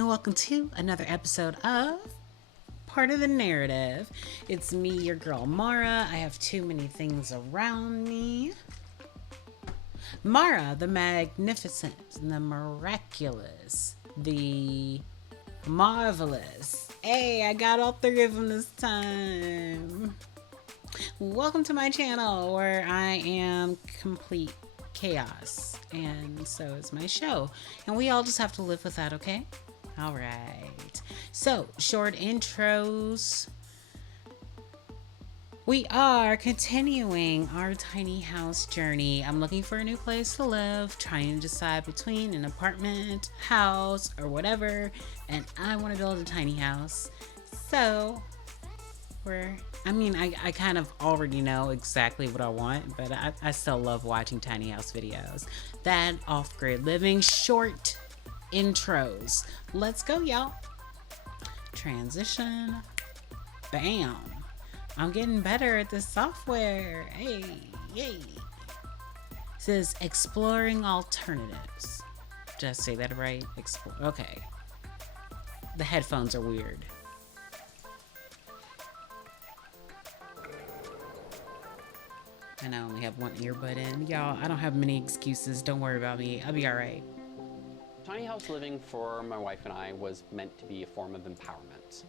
and welcome to another episode of Part of the Narrative. It's me, your girl Mara. I have too many things around me. Mara, the magnificent, the miraculous, the marvelous. Hey, I got all three of them this time. Welcome to my channel where I am complete chaos, and so is my show, and we all just have to live with that, okay? All right, so short intros. We are continuing our tiny house journey. I'm looking for a new place to live, trying to decide between an apartment, house, or whatever, and I want to build a tiny house. So I kind of already know exactly what I want, but I still love watching tiny house videos. That off-grid living, short intros. Let's go, y'all. Transition. Bam. I'm getting better at this software. Hey, yay. It says exploring alternatives. Did I say that right? Okay. The headphones are weird. And I only have one earbud in. Y'all, I don't have many excuses. Don't worry about me. I'll be all right. Tiny house living for my wife and I was meant to be a form of empowerment.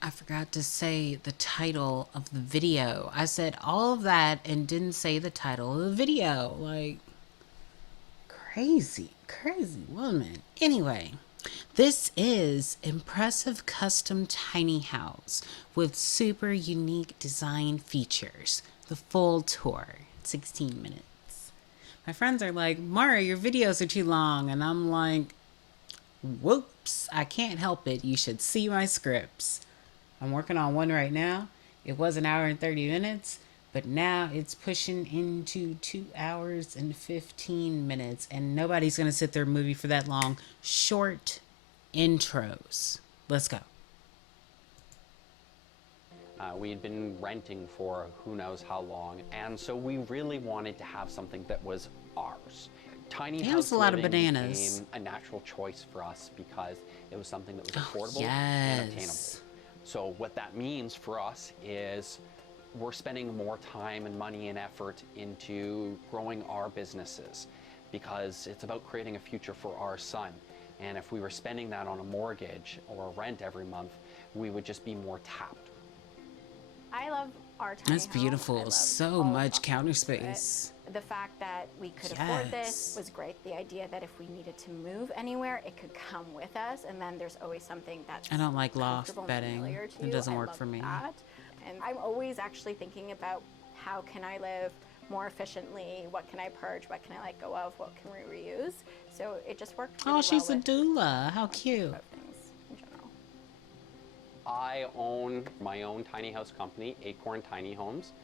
I forgot to say the title of the video. I said all of that and didn't say the title of the video. Like, crazy woman. Anyway, this is impressive custom tiny house with super unique design features. The full tour, 16 minutes. My friends are like, Mara, your videos are too long. And I'm like, whoops, I can't help it. You should see my scripts. I'm working on one right now. It was an hour and 30 minutes, but now it's pushing into 2 hours and 15 minutes, and nobody's going to sit there and movie for that long. Short intros. Let's go. We had been renting for who knows how long, and so we really wanted to have something that was ours. Tiny house a lot of living bananas. became a natural choice for us because it was something that was affordable yes. and obtainable. So what that means for us is we're spending more time and money and effort into growing our businesses because it's about creating a future for our son. And if we were spending that on a mortgage or a rent every month, we would just be more tapped. I love our tiny That's beautiful. So much counter space. The fact that we could afford this was great. The idea that if we needed to move anywhere, it could come with us, and then there's always something that's I don't like loft bedding. It doesn't work for me. And I'm always actually thinking about how can I live more efficiently, what can I purge, what can I let go of, what can we reuse. So it just worked really she's well a doula. How cute. I own my own tiny house company, Acorn Tiny Homes.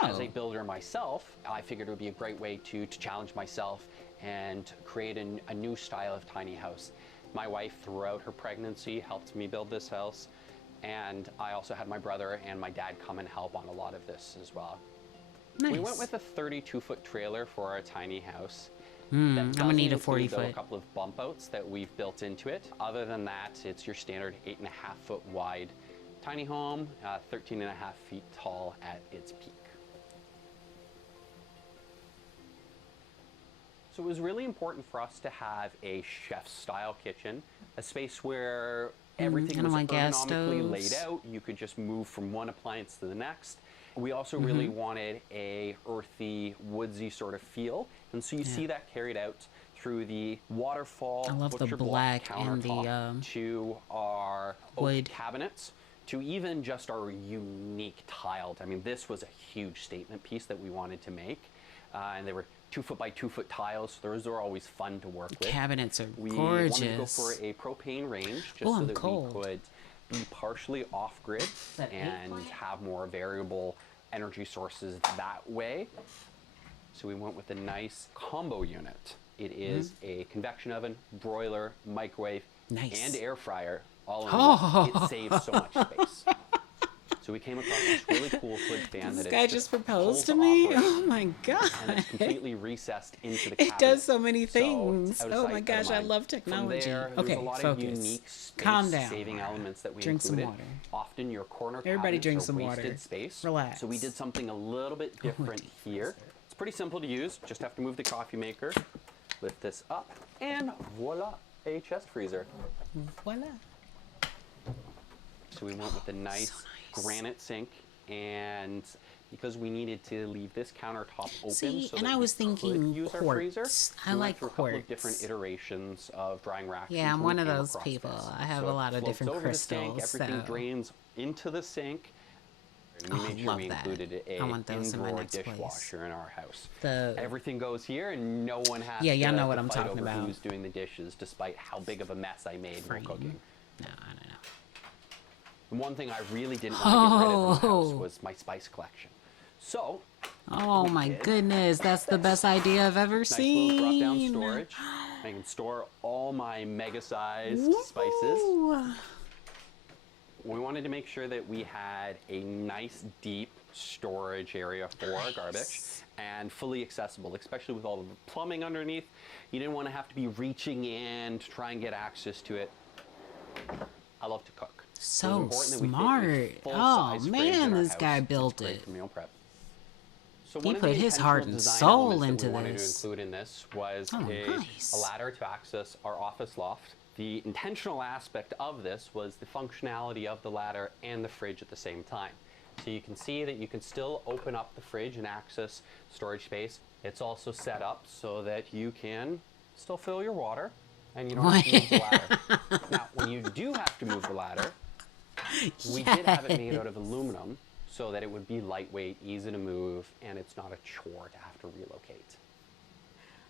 As a builder myself, I figured it would be a great way to challenge myself and create a new style of tiny house. My wife, throughout her pregnancy, helped me build this house, and I also had my brother and my dad come and help on a lot of this as well. Nice. We went with a 32-foot trailer for our tiny house. I'm gonna need a 40-foot. A couple of bump outs that we've built into it. Other than that, it's your standard 8.5-foot wide tiny home, 13.5 feet tall at its peak. So it was really important for us to have a chef-style kitchen, a space where everything was ergonomically laid out. You could just move from one appliance to the next. We also really wanted a earthy, woodsy sort of feel, and so you see that carried out through the waterfall. I love the black and the to our wood oak cabinets, to even just our unique tiled. I mean, this was a huge statement piece that we wanted to make, and they were 2-foot by 2-foot tiles. Those are always fun to work with. Cabinets are gorgeous. We wanted to go for a propane range just so that we could be partially off-grid and have more variable energy sources that way. So we went with a nice combo unit. It is a convection oven, broiler, microwave, and air fryer all in one. It saves so much space. So we came across this really cool hood fan This that guy it's just pull proposed to to me. operate, Oh my god! and it's completely recessed into the It cabinet. does so many So it's things. out of Oh sight, my out of gosh, I mind. love technology. From there, Okay, there's a lot focus. of unique Calm down. space-saving elements that we Drink some included. water. Often your corner Everybody cabinets drink are some wasted water. space. Relax. So we did something a little bit different here. It's pretty simple to use. Just have to move the coffee maker, lift this up, and voila, a chest freezer. Voila. So we went with a nice, granite sink, and because we needed to leave this countertop open, See, so and that I we was thinking could use our quartz. freezer, I we like went through a couple of quartz. different iterations of drying racks. Yeah, I'm until we one of came those across people. this. I have So a it lot of floats different over the sink, crystals, everything so- drains into the sink. And we Oh, made sure love we that. included I want those in my indoor next place. dishwasher in our house. The Everything goes here, and no one has Yeah, to, y'all know what to I'm fight talking over about. who's doing the dishes, despite how big of a mess I made while cooking. no, I don't know. The one thing I really didn't want to get rid of in the house Oh. was my spice collection. So, Oh my goodness, that's the best idea I've ever nice seen. little drop-down storage. I can store all my mega-sized spices. Woo. We wanted to make sure that we had a nice, deep storage area for our garbage and fully accessible, especially with all of the plumbing underneath. You didn't want to have to be reaching in to try and get access to it. I love to cook. It was So important that we fit a smart. full-size Oh, fridge in man, our this guy house. built It's great it. for meal prep. So He one of put the his heart intentional and design soul elements that into we wanted this. to include in this was Oh, a nice. ladder to access our office loft. The intentional aspect of this was the functionality of the ladder and the fridge at the same time. So you can see that you can still open up the fridge and access storage space. It's also set up so that you can still fill your water and you don't have to move the ladder. Now, when you do have to move the ladder, we did have it made out of aluminum so that it would be lightweight, easy to move, and it's not a chore to have to relocate.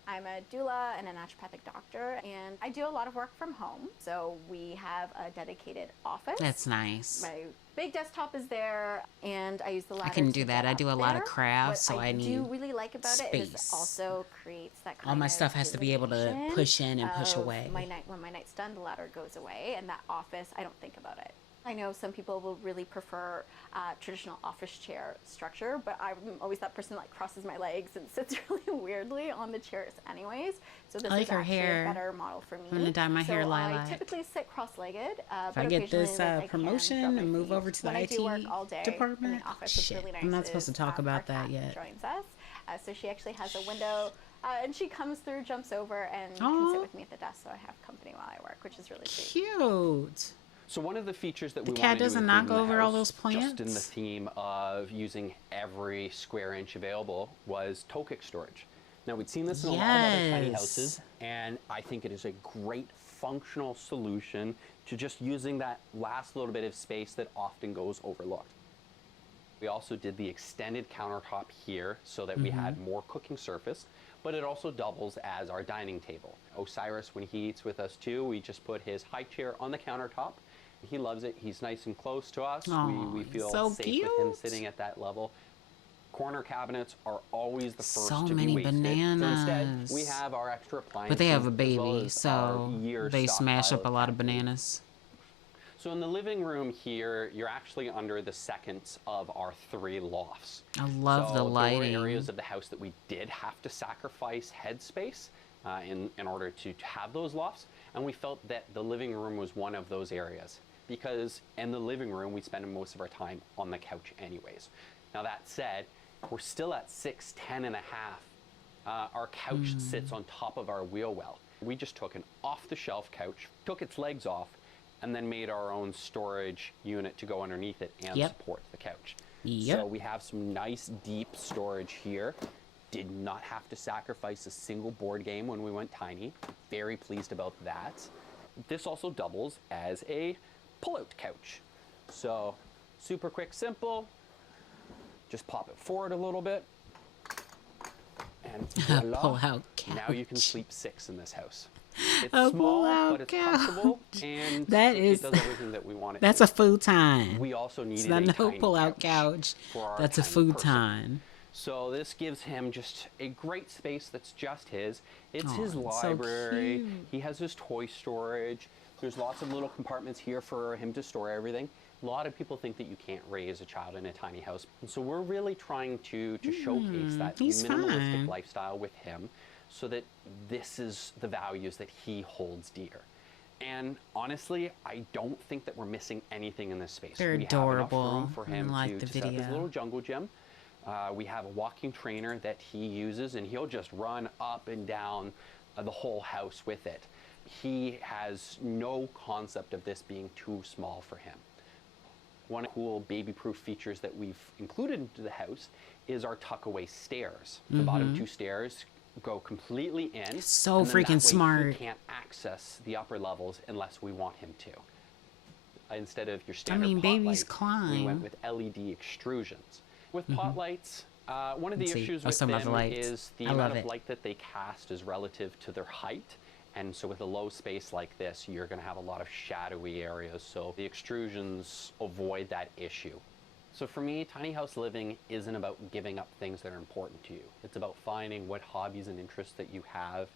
I'm a doula and a naturopathic doctor, and I do a lot of work from home. So we have a dedicated office. That's nice. My big desktop is there, and I use the ladder. can to do get that. I up do a lot of there. crafts, What so I I do need really like about it is it space. also creates that kind All my of stuff has to be able to delineation push in and push of away. when my night's done, the ladder goes away, and that office, I don't think about it. I know some people will really prefer traditional office chair structure, but I'm always that person that like crosses my legs and sits really weirdly on the chairs anyways. So this I like is her actually hair. a better model for me. I'm gonna dye my hair so lilac. I typically sit cross-legged. If I get this promotion and move over to the when I do work IT all day department, in the office, shit, it's really nice. I'm not supposed to talk about our that cat yet. Joins us, so she actually has a window, and she comes through, jumps over, and can sit Aw. with me at the desk, so I have company while I work, which is really sweet. Cute. So one of the features that The we cat wanted to doesn't include knock in the over all house, those just in the plants? theme of using every square inch available, was Tokic storage. Now we'd seen this in a lot of other tiny Yes. houses, and I think it is a great functional solution to just using that last little bit of space that often goes overlooked. We also did the extended countertop here so that we had more cooking surface, but it also doubles as our dining table. Osiris, when he eats with us too, we just put his high chair on the countertop. He loves it. He's nice and close to us. Aw, we feel so safe with him cute. sitting at that level. Corner cabinets are always the first So to many be wasted. So instead, bananas. we have our extra appliances. But they have a as well baby, as so our year they smash stockpile up a of lot of cat food. bananas. So in the living room here, you're actually under the second of our 3 lofts. I love the There were lighting. areas of the house that we did have to sacrifice headspace in order to have those lofts, and we felt that the living room was one of those areas because in the living room we spend most of our time on the couch anyways. Now that said, we're still at 6'10" and a half. Our couch sits on top of our wheel well. We just took an off-the-shelf couch, took its legs off, and then made our own storage unit to go underneath it and Yep. support the couch. Yep. So we have some nice deep storage here. Did not have to sacrifice a single board game when we went tiny. Very pleased about that. This also doubles as a pull-out couch. So super quick, simple. Just pop it forward a little bit. And voila. Pull-out Now you can couch. sleep 6 in this house. It's A small, pull-out but it's comfortable, couch. and That it is- does everything that we want it That's to. a futon. We also It's needed not a no tiny pull-out couch. for our That's a tiny person. futon. So this gives him just a great space that's just his. It's Aw, his it's so library. cute. He has his toy storage. There's lots of little compartments here for him to store everything. A lot of people think that you can't raise a child in a tiny house. And so we're really trying to showcase that minimalistic fine. lifestyle with him so that this is the values that he holds dear. And honestly, I don't think that we're missing anything in this space. They're we adorable. have enough room for him Like the to set up his video. little jungle gym. We have a walking trainer that he uses, and he'll just run up and down the whole house with it. He has no concept of this being too small for him. One cool baby-proof features that we've included into the house is our tuck-away stairs. The bottom 2 stairs go completely in. So and then freaking that way smart. He can't access the upper levels unless we want him to. Instead of your I standard mean, pot babies light, climb. we went with LED extrusions. With pot lights, one of the Let's see. issues Oh, with some of the them lights. is the I love amount of it. light that they cast is relative to their height. And so with a low space like this, you're going to have a lot of shadowy areas. So the extrusions avoid that issue. So for me, tiny house living isn't about giving up things that are important to you. It's about finding what hobbies and interests that you have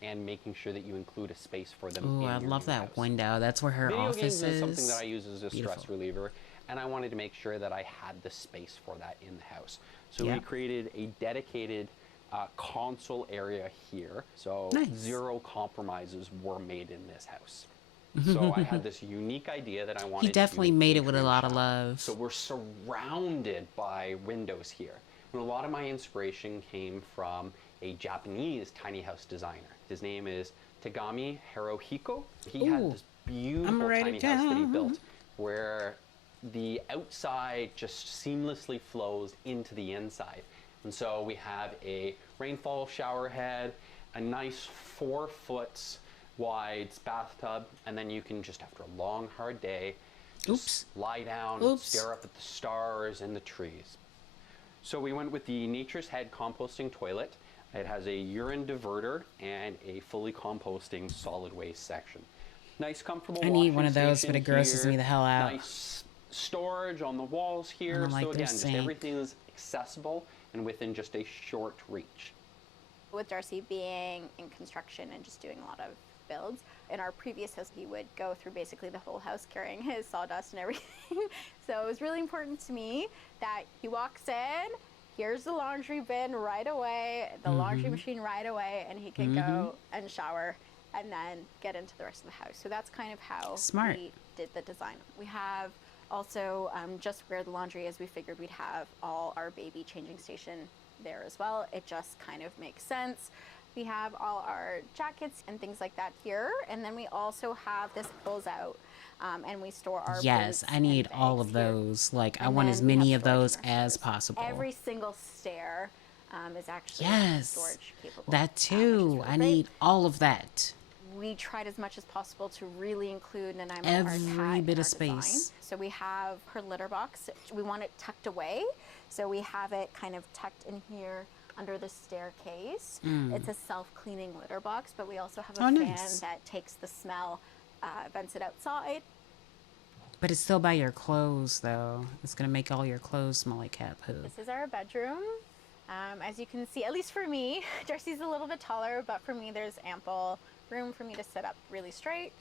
and making sure that you include a space for them Ooh, in I your love new that house. window. That's where her Video office games is. is something that I use as a Beautiful. stress reliever, and I wanted to make sure that I had the space for that in the house. So Yeah. we created a dedicated console area here, so Nice. 0 compromises were made in this house. So I had this unique idea that I wanted He definitely to made it with a atrium lot of shower. love. So we're surrounded by windows here. And a lot of my inspiration came from a Japanese tiny house designer. His name is Tegami Hirohiko. He Ooh. had this beautiful write tiny it house that he down. built where the outside just seamlessly flows into the inside. And so we have a rainfall shower head, a nice 4 foot wide bathtub, and then you can just, after a long, hard day, just lie down and stare up at the stars and the trees. So we went with the Nature's Head composting toilet. It has a urine diverter and a fully composting solid waste section. Nice, comfortable I need one of those, station but it grosses here. me the hell out. Nice storage on the walls here. don't like So their again, just sink. everything is accessible and within just a short reach. With Darcy being in construction and just doing a lot of builds, in our previous house he would go through basically the whole house carrying his sawdust and everything. So it was really important to me that he walks in, here's the laundry bin right away, the laundry machine right away, and he can go and shower and then get into the rest of the house. So that's kind of how Smart. we did the design. We have also just where the laundry is, we figured we'd have all our baby changing station there as well. It just kind of makes sense. We have all our jackets and things like that here, and then we also have this pulls out, and we store our Yes, boots I need and all bags of here. those. Like, I And want as then we many have of those storage in our as stairs. possible. Every single stair is actually Yes, storage capable. that which is too. really I great. need all of that. We tried as much as possible to really include Nanaimo, our Every cat, bit in of our design. space. So we have her litter box. We want it tucked away, so we have it kind of tucked in here under the staircase. It's a self-cleaning litter box, but we also have a Oh, fan nice. that takes the smell, vents it outside. But it's still by your clothes, though. It's gonna make all your clothes smell like cat poo. This is our bedroom. As you can see, at least for me, Darcy's a little bit taller, but for me there's ample room for me to sit up really straight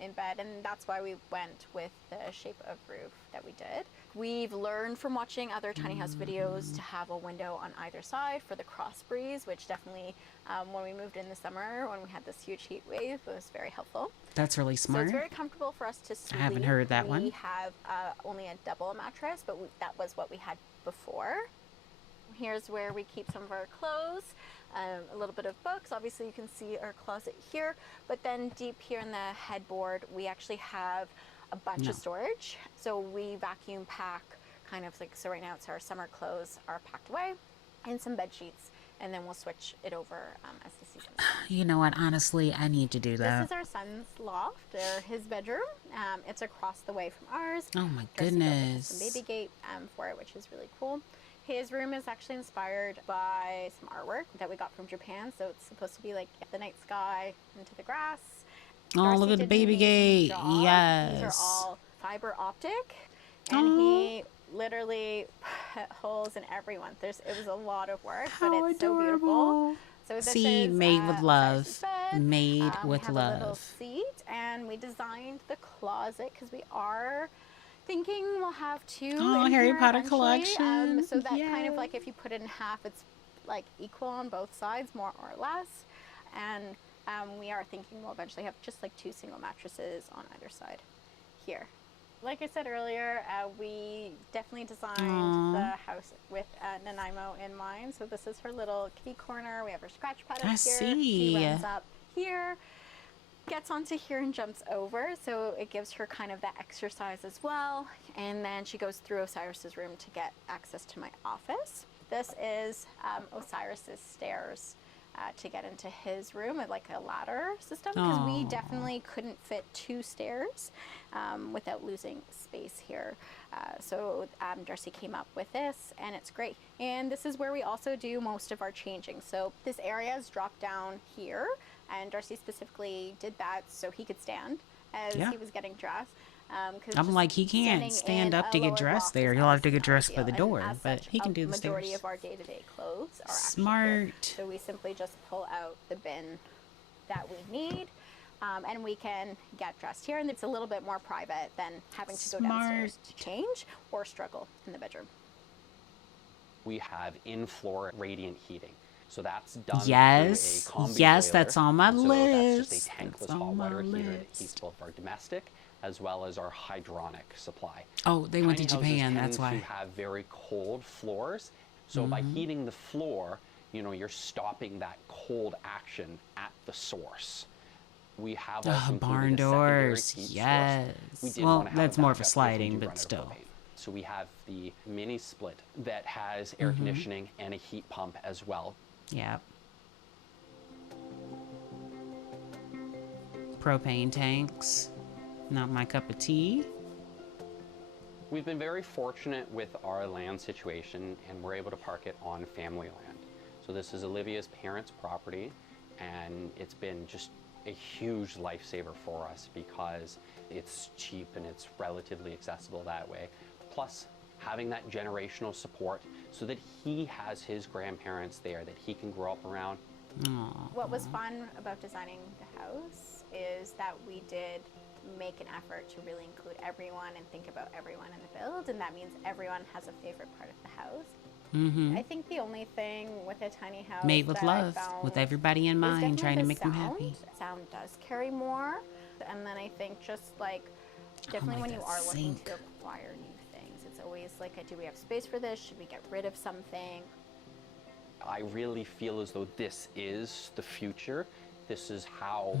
in bed, and that's why we went with the shape of roof that we did. We've learned from watching other tiny house videos to have a window on either side for the cross breeze, which definitely, when we moved in the summer, when we had this huge heat wave, was very helpful. That's really So smart. it's very comfortable for us to sleep. I haven't heard that we one. have only a double mattress, but that was what we had before. Here's where we keep some of our clothes, a little bit of books. Obviously you can see our closet here, but then deep here in the headboard, we actually have a bunch of storage. So we vacuum pack kind of like, so right now it's our summer clothes are packed away and some bed sheets, and then we'll switch it over as the season goes on. You know what? Honestly, I need to do This that. is our son's loft, or his bedroom. It's across the way from ours. Oh my Darcy built a goodness. custom baby gate for it, which is really cool. His room is actually inspired by some artwork that we got from Japan. So it's supposed to be like the night sky into the grass. Oh, Darcy look at the did an baby amazing gate. job. These are Yes. all fiber optic. And he literally put holes in everyone. It was a lot of work, How but it's so beautiful. adorable. So this See, is made with love. Darcy's bed. Made We with have a little love. seat, and we designed the closet because we are thinking we'll have two Oh, in Harry here Potter eventually. collection. So that kind of Yes. like if you put it in half, it's like equal on both sides, more or less. And we are thinking we'll eventually have just like 2 single mattresses on either side here. Like I said earlier, we definitely designed the house with Nanaimo in mind. So this is her little kitty corner. We have her scratch pad up I here. see. She runs up here, gets onto here and jumps over. So it gives her kind of that exercise as well. And then she goes through Osiris's room to get access to my office. This is Osiris's stairs to get into his room, like a ladder system, because we definitely couldn't fit 2 stairs without losing space here. So Darcy came up with this, and it's great. And this is where we also do most of our changing. So this area is dropped down here, and Darcy specifically did that so he could stand as he was getting dressed. I'm like, he can't stand up to get dressed there. He'll have to get dressed by the door, but he can do the majority stairs. of our day-to-day clothes are Smart. actually here. So we simply just pull out the bin that we need, and we can get dressed here. And it's a little bit more private than having to go downstairs to change or struggle in the bedroom. We have in-floor radiant heating. So that's done Yes, through a combi yes, boiler. that's on my And so list. that's just a tankless That's hot on my water heater that list. heats both our domestic as well as our hydronic supply. Oh, they went to Tiny houses Japan, that's tend why. to have very cold floors. So by heating the floor, you know, you're stopping that cold action at the source. We have also included Barn a secondary doors, heat source. yes. We did Well, wanna have that's more of a backup if we sliding, do but run out of still. propane. So we have the mini split that has air conditioning and a heat pump as well. Yep. Propane tanks. Not my cup of tea. We've been very fortunate with our land situation, and we're able to park it on family land. So this is Olivia's parents' property, and it's been just a huge lifesaver for us because it's cheap and it's relatively accessible that way. Plus, having that generational support so that he has his grandparents there that he can grow up around. What was fun about designing the house is that we did make an effort to really include everyone and think about everyone in the build, and that means everyone has a favorite part of the house. I think the only thing with a tiny house Made with that I love, found with everybody in is mind, definitely trying to the make them sound. happy. Sound does carry more, and then I think just like definitely when you that are looking sink. to acquire new things, it's always like, do we have space for this? Should we get rid of something? I really feel as though this is the future. This is how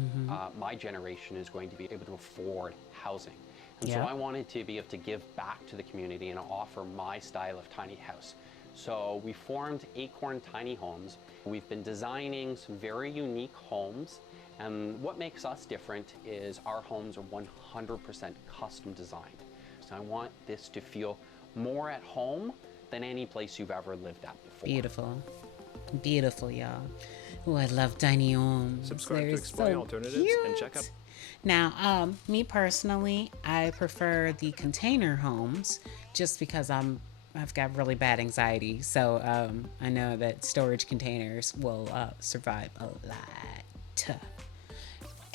my generation is going to be able to afford housing. And so Yeah. I wanted to be able to give back to the community and offer my style of tiny house. So we formed Acorn Tiny Homes. We've been designing some very unique homes. And what makes us different is our homes are 100% custom designed. So I want this to feel more at home than any place you've ever lived at before. Beautiful. Beautiful, y'all. Oh, I love tiny homes. Subscribe They're to explore so alternatives and check out. cute. Now, me personally, I prefer the container homes just because I've got really bad anxiety. So I know that storage containers will survive a lot.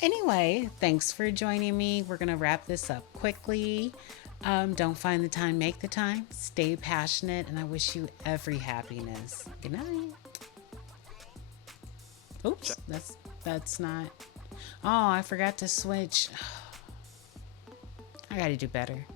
Anyway, thanks for joining me. We're going to wrap this up quickly. Don't find the time, make the time. Stay passionate, and I wish you every happiness. Good night. Oops, that's not. Oh, I forgot to switch. I gotta do better.